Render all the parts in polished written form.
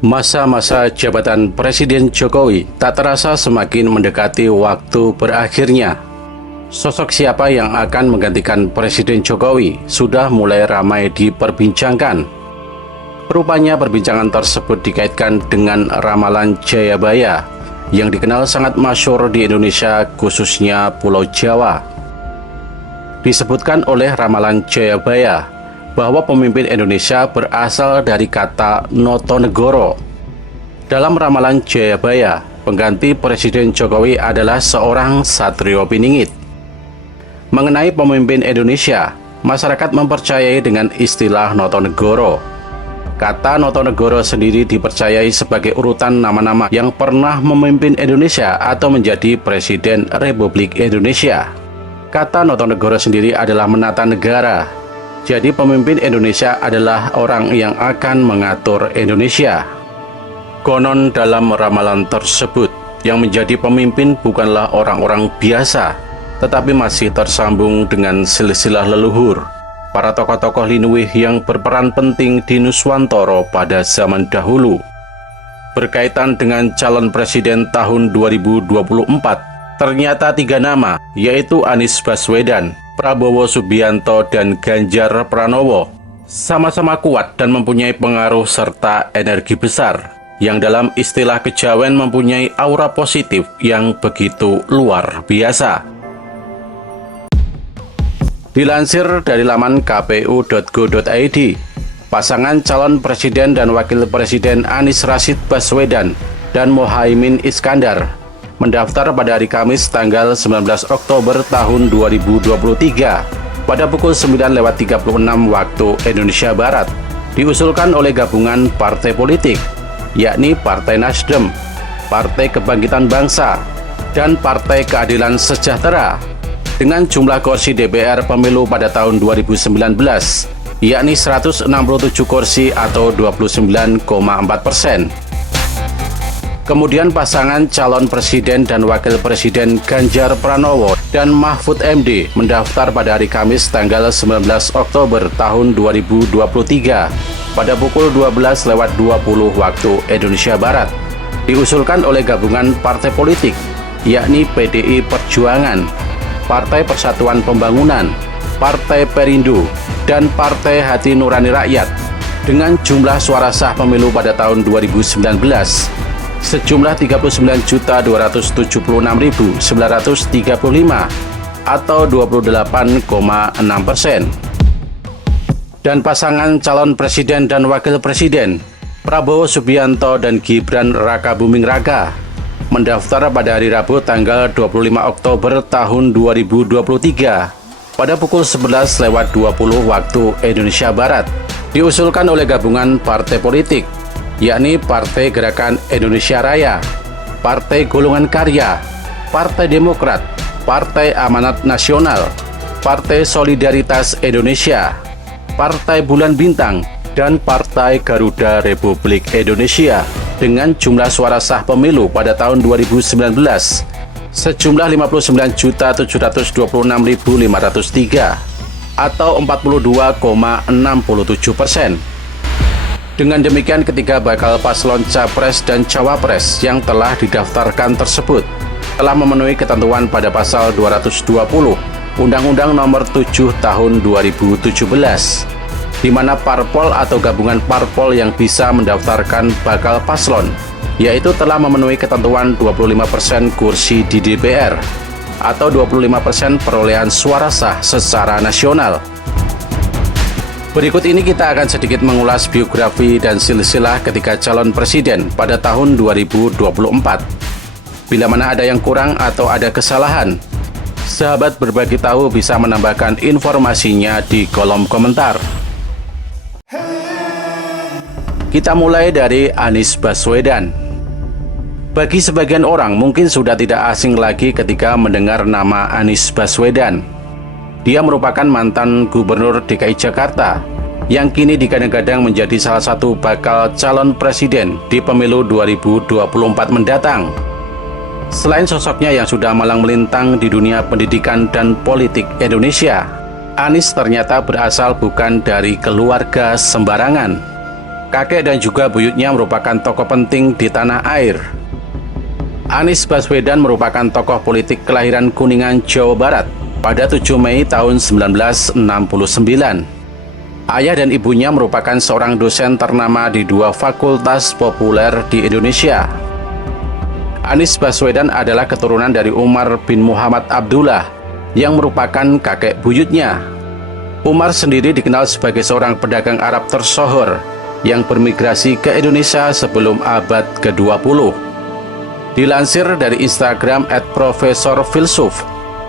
Masa-masa jabatan Presiden Jokowi tak terasa semakin mendekati waktu berakhirnya. Sosok siapa yang akan menggantikan Presiden Jokowi sudah mulai ramai diperbincangkan. Rupanya perbincangan tersebut dikaitkan dengan ramalan Jayabaya yang dikenal sangat masyhur di Indonesia, khususnya Pulau Jawa. Disebutkan oleh ramalan Jayabaya bahwa pemimpin Indonesia berasal dari kata Notonegoro. Dalam ramalan Jayabaya, pengganti Presiden Jokowi adalah seorang Satrio Piningit. Mengenai pemimpin Indonesia, masyarakat mempercayai dengan istilah Notonegoro. Kata Notonegoro sendiri dipercayai sebagai urutan nama-nama yang pernah memimpin Indonesia atau menjadi Presiden Republik Indonesia. Kata Notonegoro sendiri adalah menata negara. Jadi pemimpin Indonesia adalah orang yang akan mengatur Indonesia. Konon dalam ramalan tersebut, yang menjadi pemimpin bukanlah orang-orang biasa, tetapi masih tersambung dengan silsilah leluhur, para tokoh-tokoh Linuwih yang berperan penting di Nuswantara pada zaman dahulu. Berkaitan dengan calon presiden tahun 2024, ternyata 3 nama, yaitu Anies Baswedan, Prabowo Subianto, dan Ganjar Pranowo, sama-sama kuat dan mempunyai pengaruh serta energi besar, yang dalam istilah kejawen mempunyai aura positif yang begitu luar biasa. Dilansir dari laman kpu.go.id, pasangan calon presiden dan wakil presiden Anies Rashid Baswedan dan Mohaimin Iskandar mendaftar pada hari Kamis tanggal 19 Oktober tahun 2023 pada pukul 9.36 waktu Indonesia Barat, diusulkan oleh gabungan partai politik, yakni Partai Nasdem, Partai Kebangkitan Bangsa, dan Partai Keadilan Sejahtera, dengan jumlah kursi DPR pemilu pada tahun 2019, yakni 167 kursi atau 29,4%. Kemudian pasangan calon presiden dan wakil presiden Ganjar Pranowo dan Mahfud MD mendaftar pada hari Kamis tanggal 19 Oktober tahun 2023 pada pukul 12.20 waktu Indonesia Barat, diusulkan oleh gabungan partai politik, yakni PDI Perjuangan, Partai Persatuan Pembangunan, Partai Perindo, dan Partai Hati Nurani Rakyat, dengan jumlah suara sah pemilu pada tahun 2019 sejumlah 39.276.935 atau 28,6%. Dan pasangan calon presiden dan wakil presiden Prabowo Subianto dan Gibran Rakabuming Raka mendaftar pada hari Rabu tanggal 25 Oktober tahun 2023 pada pukul 11.20 waktu Indonesia Barat, diusulkan oleh gabungan partai politik, yakni Partai Gerakan Indonesia Raya, Partai Golongan Karya, Partai Demokrat, Partai Amanat Nasional, Partai Solidaritas Indonesia, Partai Bulan Bintang, dan Partai Garuda Republik Indonesia, dengan jumlah suara sah pemilu pada tahun 2019 sejumlah 59.726.503 atau 42,67%. Dengan demikian, ketiga bakal paslon Capres dan Cawapres yang telah didaftarkan tersebut telah memenuhi ketentuan pada pasal 220 Undang-Undang Nomor 7 Tahun 2017, di mana parpol atau gabungan parpol yang bisa mendaftarkan bakal paslon, yaitu telah memenuhi ketentuan 25% kursi di DPR atau 25% perolehan suara sah secara nasional. Berikut ini kita akan sedikit mengulas biografi dan silsilah ketiga calon presiden pada tahun 2024. Bila mana ada yang kurang atau ada kesalahan, sahabat berbagi tahu bisa menambahkan informasinya di kolom komentar. Kita mulai dari Anies Baswedan. Bagi sebagian orang mungkin sudah tidak asing lagi ketika mendengar nama Anies Baswedan. Dia merupakan mantan Gubernur DKI Jakarta yang kini digadang-gadang menjadi salah satu bakal calon presiden di pemilu 2024 mendatang. Selain sosoknya yang sudah malang melintang di dunia pendidikan dan politik Indonesia, Anies ternyata berasal bukan dari keluarga sembarangan. Kakek dan juga buyutnya merupakan tokoh penting di tanah air. Anies Baswedan merupakan tokoh politik kelahiran Kuningan, Jawa Barat pada 7 Mei tahun 1969. Ayah dan ibunya merupakan seorang dosen ternama di 2 fakultas populer di Indonesia. Anies Baswedan adalah keturunan dari Umar bin Muhammad Abdullah yang merupakan kakek buyutnya. Umar sendiri dikenal sebagai seorang pedagang Arab tersohor yang bermigrasi ke Indonesia sebelum abad ke-20. Dilansir dari Instagram @profesorfilsuf,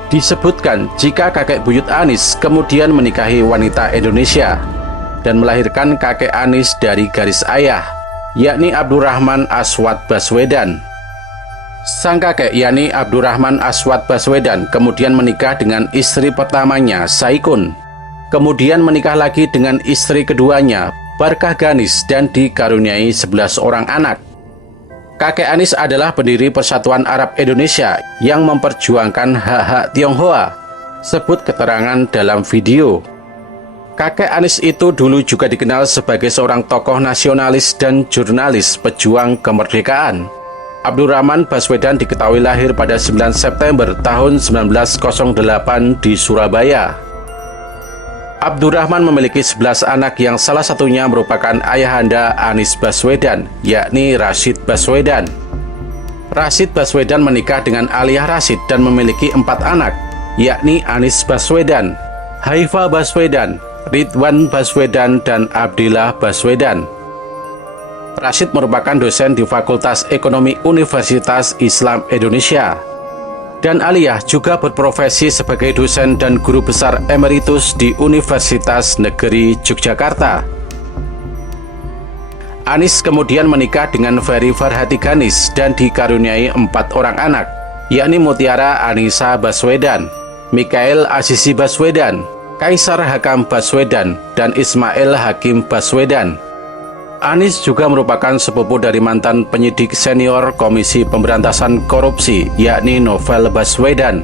disebutkan jika kakek buyut Anies kemudian menikahi wanita Indonesia dan melahirkan kakek Anies dari garis ayah, yakni Abdurrahman Aswad Baswedan. Sang kakek, yakni Abdurrahman Aswad Baswedan, kemudian menikah dengan istri pertamanya, Saikun. Kemudian menikah lagi dengan istri keduanya, Barkah Ganis, dan dikaruniai 11 orang anak. Kakek Anies adalah pendiri Persatuan Arab Indonesia yang memperjuangkan hak-hak Tionghoa. Sebut keterangan dalam video. Kakek Anies itu dulu juga dikenal sebagai seorang tokoh nasionalis dan jurnalis pejuang kemerdekaan. Abdurrahman Baswedan diketahui lahir pada 9 September tahun 1908 di Surabaya. Abdurrahman memiliki 11 anak yang salah satunya merupakan ayahanda Anies Baswedan, yakni Rashid Baswedan. Rashid Baswedan menikah dengan Aliyah Rashid dan memiliki 4 anak, yakni Anies Baswedan, Haifa Baswedan, Ridwan Baswedan, dan Abdillah Baswedan. Rashid merupakan dosen di Fakultas Ekonomi Universitas Islam Indonesia. Dan Aliyah juga berprofesi sebagai dosen dan guru besar emeritus di Universitas Negeri Yogyakarta. Anies kemudian menikah dengan Ferry Farhati Ganis dan dikaruniai 4 orang anak, yakni Mutiara Anissa Baswedan, Mikael Azizi Baswedan, Kaisar Hakam Baswedan, dan Ismail Hakim Baswedan. Anies juga merupakan sepupu dari mantan penyidik senior Komisi Pemberantasan Korupsi, yakni Novel Baswedan.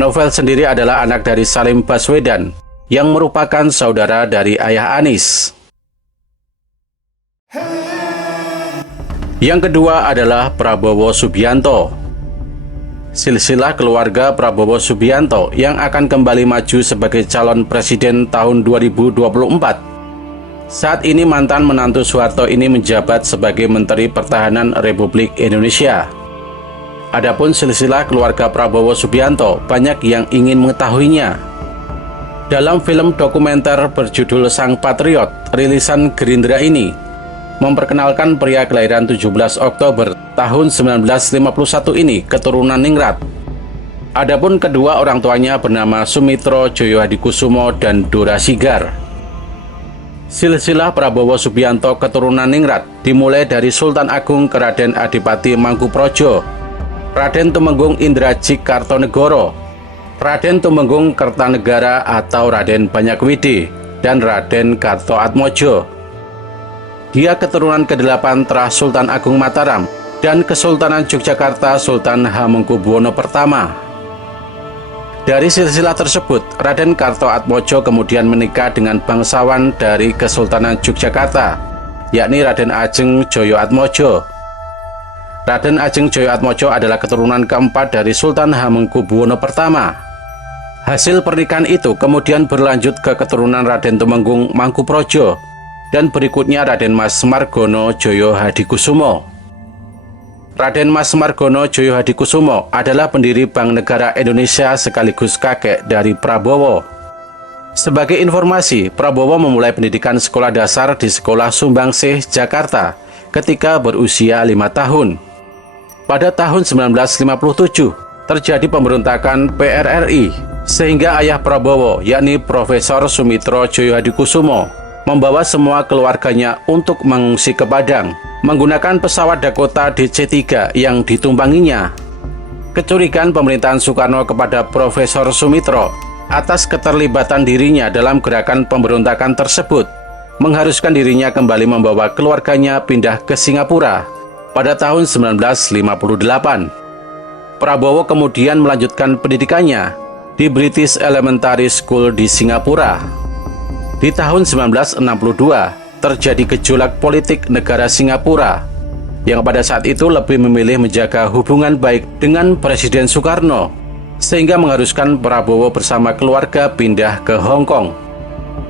Novel sendiri adalah anak dari Salim Baswedan, yang merupakan saudara dari ayah Anies. Yang kedua adalah Prabowo Subianto. Silsilah keluarga Prabowo Subianto yang akan kembali maju sebagai calon presiden tahun 2024. Saat ini mantan menantu Soeharto ini menjabat sebagai Menteri Pertahanan Republik Indonesia. Adapun silsilah keluarga Prabowo Subianto banyak yang ingin mengetahuinya. Dalam film dokumenter berjudul Sang Patriot, rilisan Gerindra ini memperkenalkan pria kelahiran 17 Oktober tahun 1951 ini keturunan ningrat. Adapun kedua orang tuanya bernama Sumitro Joyo Hadikusumo dan Dora Sigar. Silsilah Prabowo Subianto keturunan ningrat dimulai dari Sultan Agung Raden Adipati Mangkuprojo, Raden Tumenggung Indrajik Kartonegoro, Raden Tumenggung Kertanegara atau Raden Banyakwidi, dan Raden Kartoatmojo. Dia keturunan ke-8 Trah Sultan Agung Mataram dan Kesultanan Yogyakarta Sultan Hamengkubuwono I. Dari silsilah tersebut, Raden Kartoatmojo kemudian menikah dengan bangsawan dari Kesultanan Yogyakarta, yakni Raden Ajeng Joyoatmojo. Raden Ajeng Joyoatmojo adalah keturunan keempat dari Sultan Hamengkubuwono I. Hasil pernikahan itu kemudian berlanjut ke keturunan Raden Tumenggung Mangkuprojo dan berikutnya Raden Mas Margono Joyo Hadikusumo. Raden Mas Margono Joyo Hadikusumo adalah pendiri Bank Negara Indonesia sekaligus kakek dari Prabowo. Sebagai informasi, Prabowo memulai pendidikan sekolah dasar di Sekolah Sumbangsih, Jakarta ketika berusia 5 tahun. Pada tahun 1957, terjadi pemberontakan PRRI, sehingga ayah Prabowo, yakni Profesor Sumitro Joyo Hadikusumo, membawa semua keluarganya untuk mengungsi ke Padang menggunakan pesawat Dakota DC-3 yang ditumpanginya. Kecurigaan pemerintahan Soekarno kepada Profesor Sumitro atas keterlibatan dirinya dalam gerakan pemberontakan tersebut mengharuskan dirinya kembali membawa keluarganya pindah ke Singapura pada tahun 1958. Prabowo kemudian melanjutkan pendidikannya di British Elementary School di Singapura. Di tahun 1962, terjadi gejolak politik negara Singapura yang pada saat itu lebih memilih menjaga hubungan baik dengan Presiden Soekarno, sehingga mengharuskan Prabowo bersama keluarga pindah ke Hong Kong.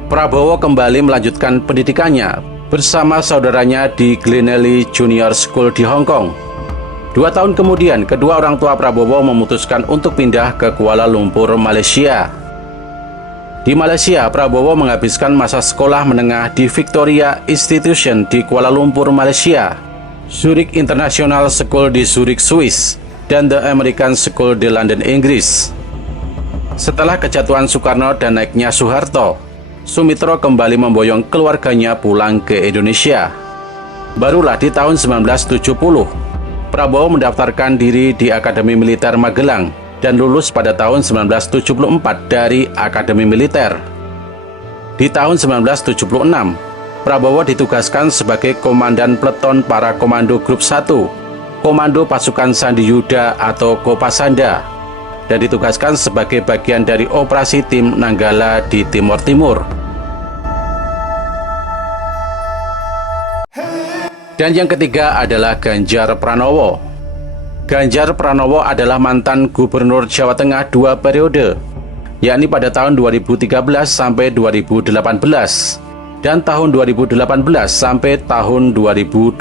Prabowo kembali melanjutkan pendidikannya bersama saudaranya di Glenelg Junior School di Hong Kong. 2 tahun kemudian, kedua orang tua Prabowo memutuskan untuk pindah ke Kuala Lumpur, Malaysia. Di Malaysia, Prabowo menghabiskan masa sekolah menengah di Victoria Institution di Kuala Lumpur, Malaysia, Zurich International School di Zurich, Swiss, dan The American School di London, Inggris. Setelah kejatuhan Soekarno dan naiknya Soeharto, Sumitro kembali memboyong keluarganya pulang ke Indonesia. Barulah di tahun 1970, Prabowo mendaftarkan diri di Akademi Militer Magelang dan lulus pada tahun 1974 dari Akademi Militer. Di tahun 1976, Prabowo ditugaskan sebagai Komandan Peleton Para Komando Grup 1, Komando Pasukan Sandi Yuda atau Kopasanda, dan ditugaskan sebagai bagian dari operasi tim Nanggala di Timur Timur. Dan yang ketiga adalah Ganjar Pranowo. Ganjar Pranowo adalah mantan Gubernur Jawa Tengah 2 periode, yakni pada tahun 2013 sampai 2018 dan tahun 2018 sampai tahun 2023.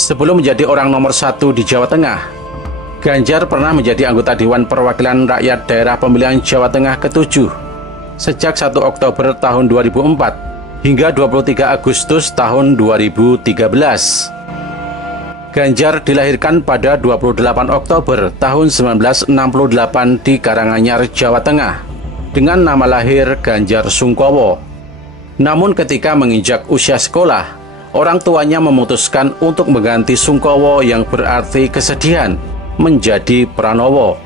Sebelum menjadi orang nomor 1 di Jawa Tengah, Ganjar pernah menjadi anggota Dewan Perwakilan Rakyat Daerah Pemilihan Jawa Tengah ke-7 sejak 1 Oktober tahun 2004 hingga 23 Agustus tahun 2013. Ganjar dilahirkan pada 28 Oktober tahun 1968 di Karanganyar, Jawa Tengah, dengan nama lahir Ganjar Sungkowo. Namun ketika menginjak usia sekolah, orang tuanya memutuskan untuk mengganti Sungkowo yang berarti kesedihan menjadi Pranowo.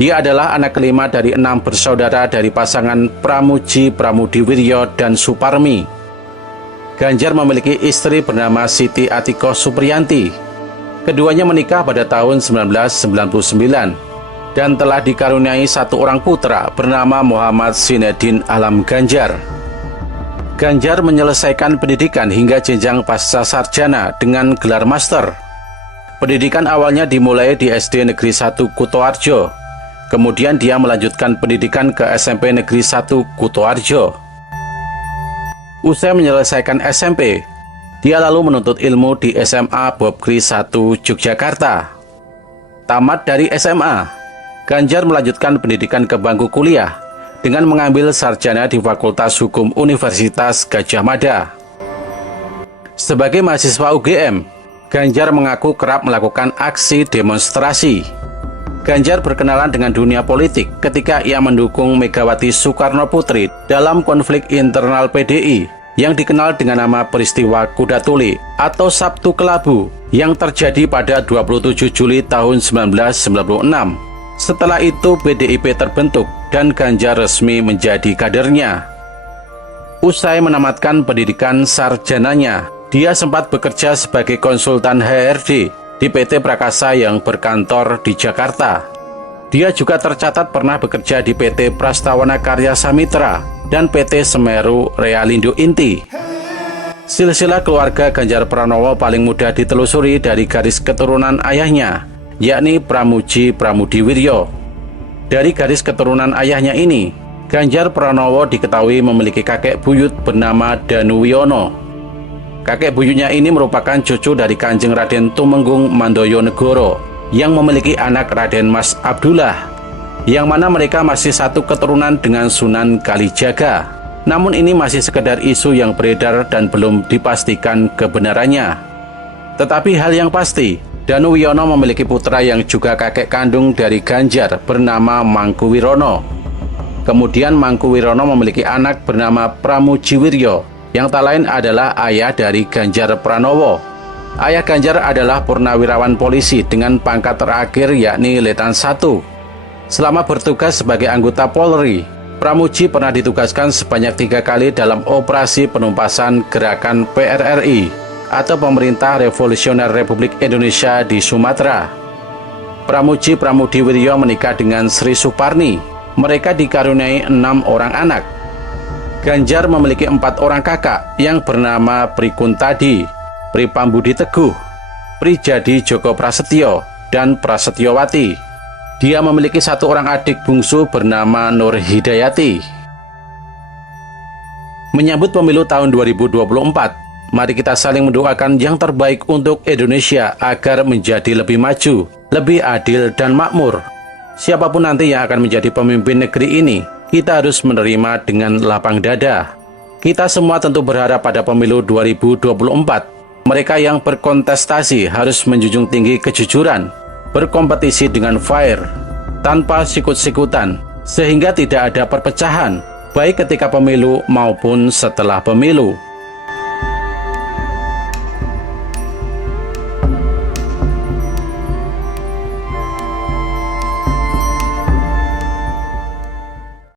Dia adalah anak kelima dari 6 bersaudara dari pasangan Pramuji Pramudiwiryo dan Suparmi. Ganjar memiliki istri bernama Siti Atikoh Supriyanti. Keduanya menikah pada tahun 1999 dan telah dikaruniai 1 orang putra bernama Muhammad Sinedin Alam Ganjar. Ganjar menyelesaikan pendidikan hingga jenjang pasca sarjana dengan gelar master. Pendidikan awalnya dimulai di SD Negeri 1 Kutoarjo. Kemudian dia melanjutkan pendidikan ke SMP Negeri 1 Kutoarjo. Usai menyelesaikan SMP, dia lalu menuntut ilmu di SMA Bob Kri 1 Yogyakarta. Tamat dari SMA, Ganjar melanjutkan pendidikan ke bangku kuliah dengan mengambil sarjana di Fakultas Hukum Universitas Gadjah Mada. Sebagai mahasiswa UGM, Ganjar mengaku kerap melakukan aksi demonstrasi. Ganjar berkenalan dengan dunia politik ketika ia mendukung Megawati Soekarno Putri dalam konflik internal PDI yang dikenal dengan nama peristiwa Kuda Tuli atau Sabtu Kelabu yang terjadi pada 27 Juli tahun 1996. Setelah itu PDIP terbentuk dan Ganjar resmi menjadi kadernya. Usai menamatkan pendidikan sarjananya, dia sempat bekerja sebagai konsultan HRD di PT Prakasa yang berkantor di Jakarta. Dia juga tercatat pernah bekerja di PT Prastawana Karya Samitra dan PT Semeru Realindo Inti. Silsilah keluarga Ganjar Pranowo paling mudah ditelusuri dari garis keturunan ayahnya, yakni Pramuji Pramudiwiryo. Dari garis keturunan ayahnya ini, Ganjar Pranowo diketahui memiliki kakek buyut bernama Danu Wiono. Kakek buyutnya ini merupakan cucu dari Kanjeng Raden Tumenggung Mandoyonegoro yang memiliki anak Raden Mas Abdullah, yang mana mereka masih satu keturunan dengan Sunan Kalijaga. Namun ini masih sekedar isu yang beredar dan belum dipastikan kebenarannya. Tetapi hal yang pasti, Danu Wiono memiliki putra yang juga kakek kandung dari Ganjar bernama Mangkuwirono. Kemudian Mangkuwirono memiliki anak bernama Pramujiwiryo, yang tak lain adalah ayah dari Ganjar Pranowo. Ayah Ganjar adalah purnawirawan polisi dengan pangkat terakhir yakni Letnan 1. Selama bertugas sebagai anggota Polri, Pramuji pernah ditugaskan sebanyak 3 kali dalam operasi penumpasan gerakan PRRI atau Pemerintah Revolusioner Republik Indonesia di Sumatera. Pramuji Pramudiwiryo menikah dengan Sri Suparni. Mereka dikaruniai 6 orang anak. Ganjar memiliki 4 orang kakak yang bernama Pri Kuntadi, Pri Pambudi Teguh, Pri Jadi Joko Prasetyo, dan Prasetyowati. Dia memiliki 1 orang adik bungsu bernama Nur Hidayati. Menyambut pemilu tahun 2024, mari kita saling mendoakan yang terbaik untuk Indonesia agar menjadi lebih maju, lebih adil dan makmur. Siapapun nanti yang akan menjadi pemimpin negeri ini, kita harus menerima dengan lapang dada. Kita semua tentu berharap pada pemilu 2024, mereka yang berkontestasi harus menjunjung tinggi kejujuran, berkompetisi dengan fair, tanpa sikut-sikutan, sehingga tidak ada perpecahan, baik ketika pemilu maupun setelah pemilu.